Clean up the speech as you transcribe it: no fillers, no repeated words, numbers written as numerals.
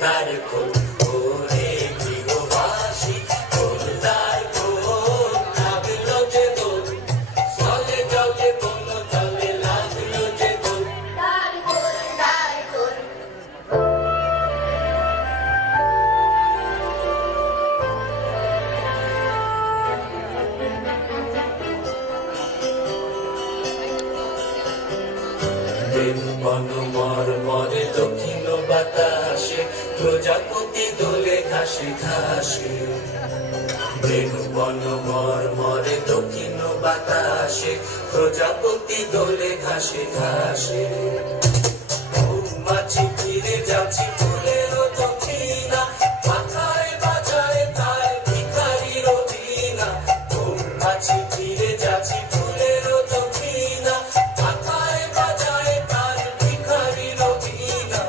দ্বার খোল ওরে গৃহবাসী, খোল দ্বার খোল, লাগলো যে দোল, স্থলে জলে বন তলে লাগলো যে দোল। দ্বার খোল, দ্বার খোল। বন মর্মরে দক্ষিণ বাতাসে প্রজাপতি দোলে ঘাসে ঘাসে। বন মর্মরে দক্ষিণ বাতাসে প্রজাপতি দোলে ঘাসে ঘাসে। মৌমাছি ফিরে যাচ্ছি ফুলের দক্ষিণা, মাথায় বাজায় তার ভিখারির বীণা। মৌমাছি ফিরে যাচ্ছি ফুলের দক্ষিণা, মাথায় বাজায় তার ভিখারির বীণা।